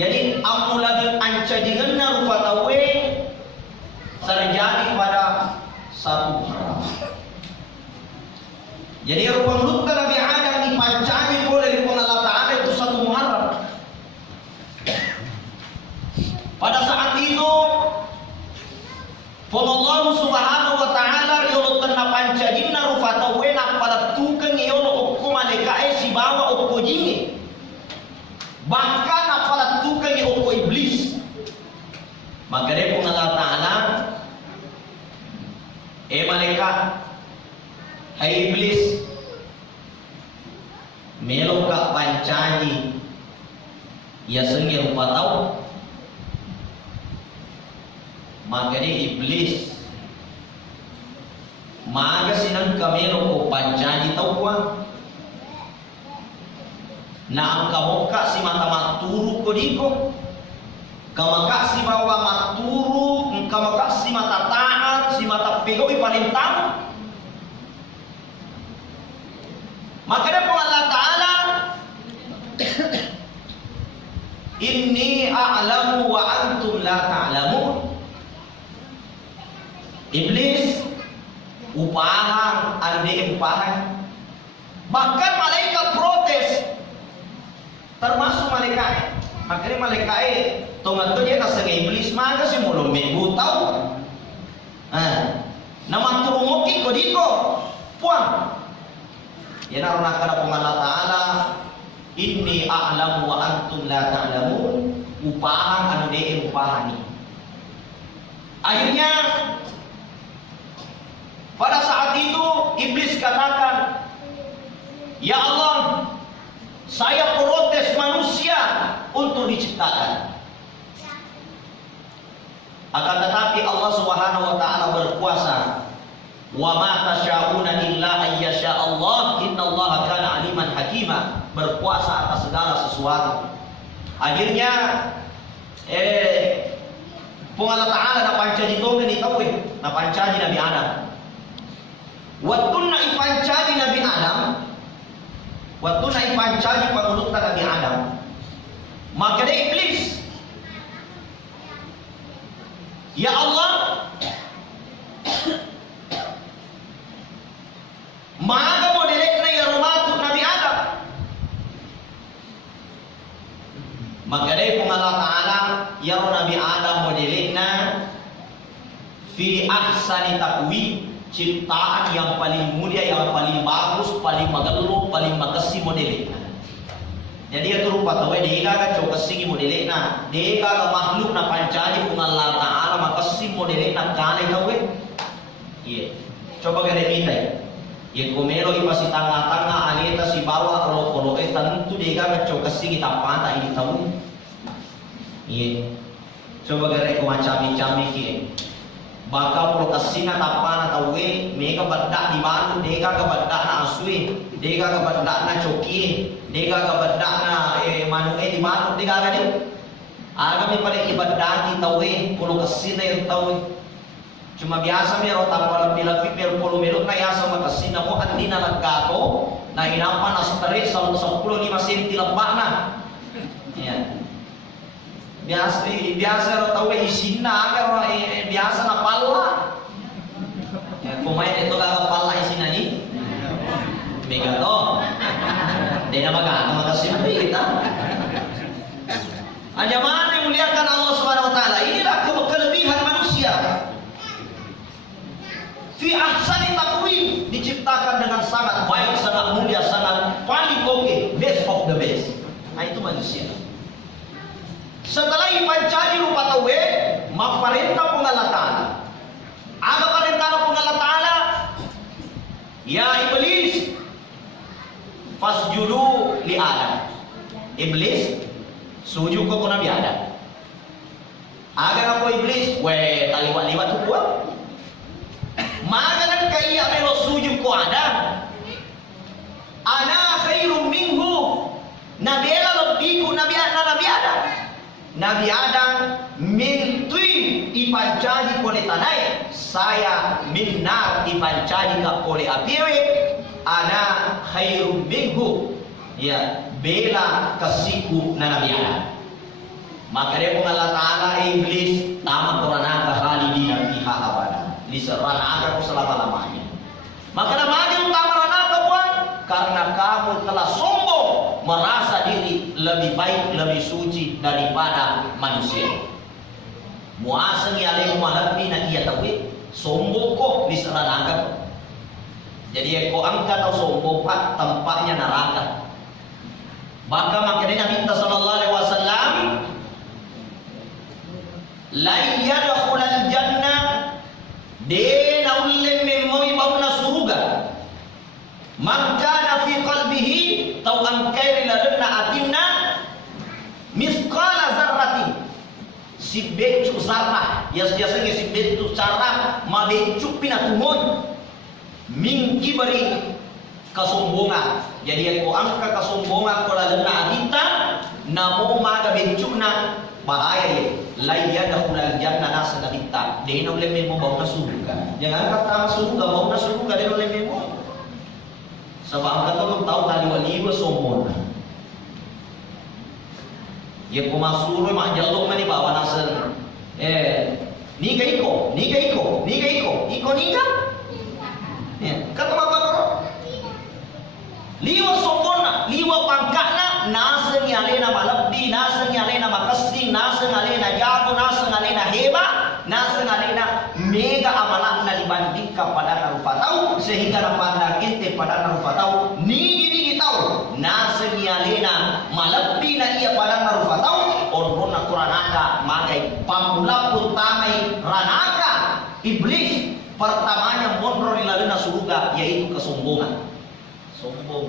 Jadi amulagan ancadingan na rupatawe terjadi pada satu Muharram. Jadi rupang luka Nabi Adam dipancani oleh Allah Ta'ala itu satu Muharram. Pada saat itu Allah Subhanahu wa Ta'ala riolotkan na pancadin na rupatawe na palatukan iolo okko malekae si bawa okko jingi. Bahkan apalat tukang yang iblis. Maka dia pun Allah Ta'ala malaikat, hai iblis, melok ka pancani ya sengir 4 tahun. Maka dia iblis maga sinang kamelok ko pancani tau kuang na ang kamoka si mata maturu ko diko kamaka si bawa maturu kamaka si mata taat si mata pigoy palintang. Maka dia pun Allah Ta'ala inni a'lamu wa antum la ta'lamun. Iblis upahan ande upahan, bahkan malaikat protes, termasuk malaikat. Akhirnya malaikat tongat tu dia nasa iblis maka si mulung minggu tahu. Nama turungoki ko diko puang. Ya naruna kana Allah Ta'ala inni a'lamu wa antum la ta'lamun. Upahan anu de upahani. Akhirnya pada saat itu iblis katakan, ya Allah, saya protes manusia untuk diciptakan. Akan tetapi Allah Subhanahu wa Ta'ala berkuasa. Wa ma tasyauna illa ayyasha Allah, innallaha kana aliman hakima. Berkuasa atas segala sesuatu. Akhirnya Allah Ta'ala na pancadi toge ni tawe, na pancadi Nabi Adam. Waktu na ipancadi Nabi Adam, waktu na ipancadi pangulukta Nabi Adam, maka dia iblis, ya Allah, maka mau dilek na ya rumatu Nabi Adam. Maka dia pun Allah Ta'ala ya Nabi Adam mau dilek na fi ahsani taqwim, ciptaan yang paling mulia, yang paling bagus, paling magaluk, paling makasih modelnya. Jadi itu rupa tahu dia kan coba singi modelnya. Dia kan makhluk na pancani pun Allah Ta'ala makasih modelnya kali tahu. Iya. Coba kita minta. Ya komero ipasi tanga-tanga aleta si bawah kalau tentu dia kan coba singi tapanta ini tahu. Iya. Coba kita macam-macam ini. Baka prokasina tapana tawe mega badda di Bandung, deka ke badda na asui, deka ke badda na coki, deka ke badda na manuke di Bandung, deka ka dia. Aga mi pare ibadda ki tawe prokasina yung tawe. Cuma biasa mi ro tapala pilapi pero polo melok na yasa makasina mo andi na naggato na inampan na stress sa 10 senti lembak na. Iya. Biasa ro tahu isin na aga biasa na pala. Kumain itu kagak pala isin aja. Mega to. Dia nama kagak makasih kita. Hanya mana yang muliakan Allah Subhanahu wa Ta'ala. Inilah kelebihan manusia. Fi ahsani taqwim, diciptakan dengan sangat baik, sangat mulia, sangat paling oke, best of the best. Nah itu manusia. Setelah ipancadi rupa tawe, maparintah pengalatan. Aga parintah pengalatan, ya iblis, fasjudu li Adam. Iblis, sujud ko Nabi Adam. Aga na ko iblis, taliwat-liwat ko. Maga nan kaya melo sujud ko Adam. Ana khairum minhu. Nabela lebih ku Nabi Adam. Nabi Adam mintui ipancadi oleh tanah, saya minnar ipancadi oleh api. Ana khairum minhu, ya bela kasihku na Nabi Adam. Maka dia pun Allah Ta'ala iblis tamat ranaka khalidina fiha abada. Di ranaka ku selama-lamanya. Maka namanya utama ranaka pun karena kamu telah sombong, merasa diri lebih baik, lebih suci daripada manusia. Muaseng ya lemu malapi na iya tawid, sombong kok di ranaka. Jadi kau angkat atau sombong pak, tempatnya neraka. Maka makanya Nabi sallallahu alaihi wasallam la yadkhulul jannah dena ulle memoi bauna surga man kana fi qalbihi tawam kairila lana atinna mithqala zarratin si becu zarrah biasanya si becu zarrah ma becu pinatumon min kibari kesombongan. Jadi aku angka kesombongan ko lana atinta namo maga becu na bahaya ya. Laya dahulal jannah nasa nabita. Dia nak boleh memang bawa surga. Jangan kata surga, bawa surga dia boleh memang. Sebab angkat tu tahu kali wali sombong. Ya kumasuru mak jaluk mani bawa nasa. Ni iko. Iko ni kan? Kata apa kau? Liwa sombong, liwa pangkat nasa nyalena malabdi, nasa nyalena makasing, nasa nyalena jago, nasa nyalena heba, nasa nyalena mega amalak na dibanding kepada narupa tahu sehingga napandang ente pada narupa tahu nigi tahu nasa nyalena malabdi na iya pada narupa tahu orron na kuranaka magai pamula putamai ranaka iblis pertamanya mondro nilalena surga yaitu kesombongan. Sombong.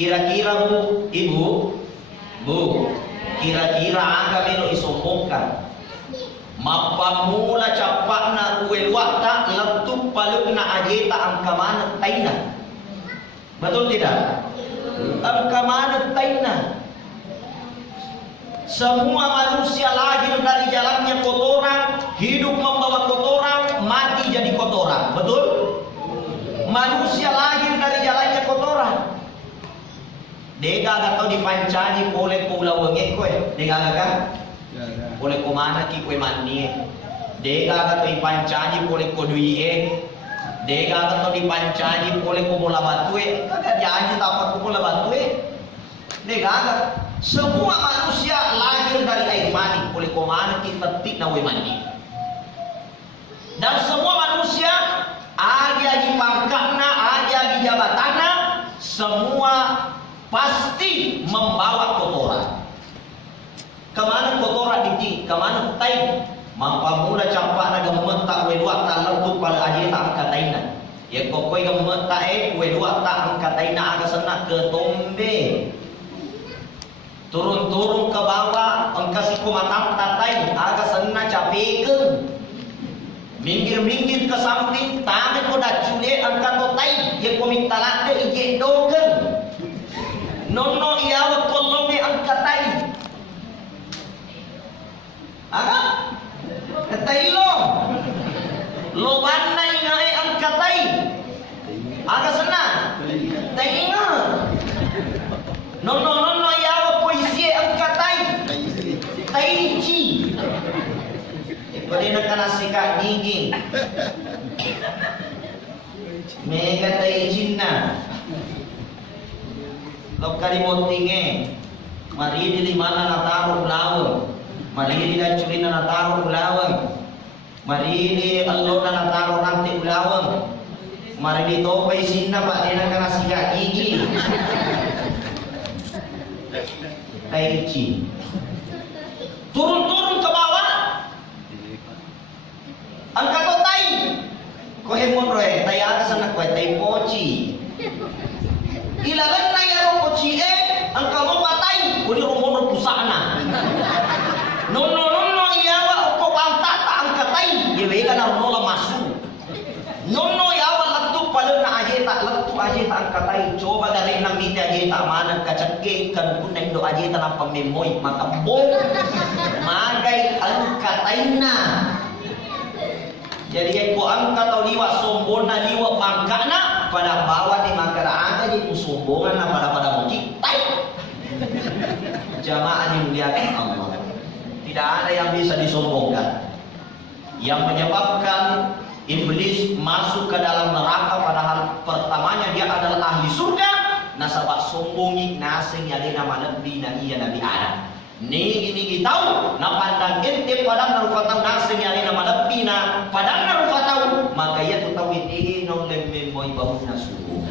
Kira-kira ibu, kira-kira aga melo isombongkan. Mapamula capakna uel wakta letup palukna ajeta angkamana taina. Betul tidak? Angkamana taina. Semua manusia lahir dari jalannya kotoran, hidup membawa kotoran, mati jadi kotoran. Betul? Manusia lahir dari jalannya kotoran. Dega atau dipancani oleh pulau wengek kowe. Dega kan? Oleh komana ki kowe mandi. Dega atau dipancani oleh kodui. Dega atau dipancani oleh komola batue. Kagak janji tapak komola batue. Dega semua manusia lahir dari air mani. Oleh komana ki tetik na we mandi. Dan semua manusia ada di pangkatna, ada di jabatanna, semua pasti membawa kotoran. Kemana kotoran ini? Kemana tai? Mampamula campak na gementak wedua tak lentuk pada ajeta angkataina. Ya kokoi gementak wedua tak angkataina aga senak ke tombe. Turun-turun ke bawah, engkasi kumatang tatai aga senak capeken. Minggir-minggir ke samping, tangan ko dah cule angkat kotai, dia ko minta lade ije dogen. Nono iawa kolonge angkatai. Aga? Katai lo. Loban na ingai angkatai. Aga sana. Tainga. Nono iawa puisi angkatai. Taichi. Boleh nak kena sikap gigi. Mega taijin na. Lokali motinge. Mari di mana nataruh lawang. Mari di curi na nataruh lawang. Mari di allo na nataruh nanti lawang. Mari di topay sinna pak dia nak kena sikap gigi. Taichi. Turun-turun ke bawah. Angkat kotai. Ko hemon roe, tay aga sana ko tay pochi. Ilagan na yaro pochi angka mo patay. Kuni rumon pusana. No iyawa ko pantata angkatay. Yewe ka na rola masu. No yawa lattu palun na ajeta lattu ajeta angkatay. Coba dari nang miti ajeta mana kacake kan kun nang do ajeta nang pamemoy makambong. Magay angkatay na. Jadi ko angkat atau liwa sombong na liwa pangka na pada bawah di mangkara aga jadi sombongan na pada muji tai. Jamaah dimuliakan Allah. Tidak ada yang bisa disombongkan. Yang menyebabkan iblis masuk ke dalam neraka padahal pertamanya dia adalah ahli surga. Nasabak sombongi nasing yali nama Nabi na iya Nabi Adam. Ni tahu na pandang ente padang narufatau nasing yali nama Nabi na padang narufatau maka ia tu tahu ini nong lembe moy bau nasuku.